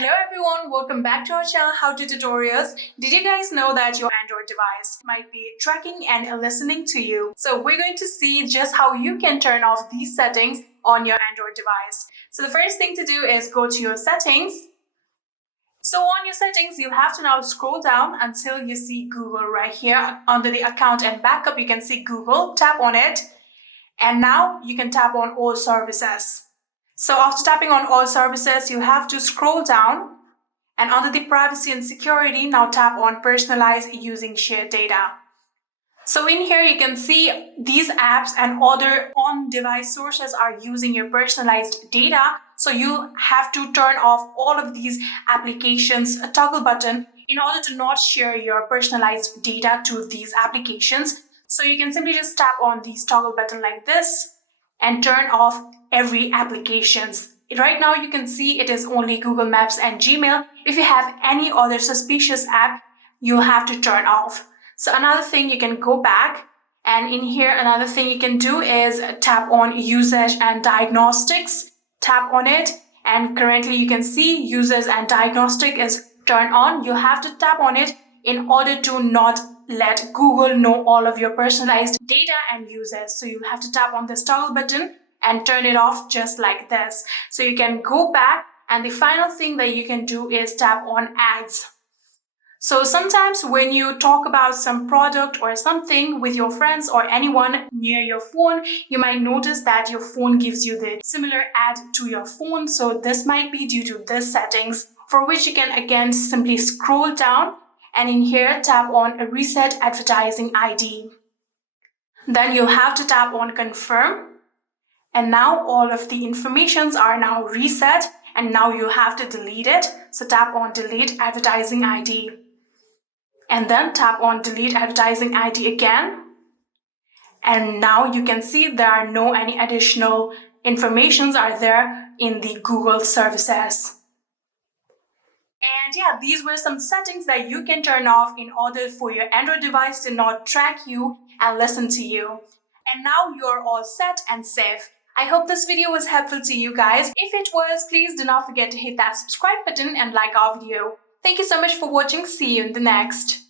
Hello everyone, welcome back to our channel How To Tutorials. Did you guys know that your Android device might be tracking and listening to you? So we're going to see just how you can turn off these settings on your Android device. So the first thing to do is go to your settings. So on your settings, you'll have to now scroll down until you see Google right here. Under the account and backup, you can see Google. Tap on it. And now you can tap on all services. So after tapping on all services, you have to scroll down and under the privacy and security, now tap on personalize using shared data. So in here, you can see these apps and other on-device sources are using your personalized data. So you have to turn off all of these applications, a toggle button, in order to not share your personalized data to these applications. So you can simply just tap on this toggle button like this and turn off every applications. Right now you can see it is only Google Maps and Gmail. If you have any other suspicious app, you have to turn off. So another thing, you can go back, and in here another thing you can do is tap on usage and diagnostics. Tap on it, and currently you can see users and diagnostic is turned on. You have to tap on it in order to not let Google know all of your personalized data and users. So you have to tap on this toggle button and turn it off just like this. So you can go back, and the final thing that you can do is tap on ads. So sometimes when you talk about some product or something with your friends or anyone near your phone, you might notice that your phone gives you the similar ad to your phone. So this might be due to this settings, for which you can again simply scroll down and in here tap on a reset advertising ID. Then you'll have to tap on confirm. And now all of the informations are now reset, and now you have to delete it. So tap on delete advertising ID. And then tap on delete advertising ID again. And now you can see there are no any additional informations are there in the Google services. And yeah, these were some settings that you can turn off in order for your Android device to not track you and listen to you. And now you're all set and safe. I hope this video was helpful to you guys. If it was, please do not forget to hit that subscribe button and like our video. Thank you so much for watching. See you in the next.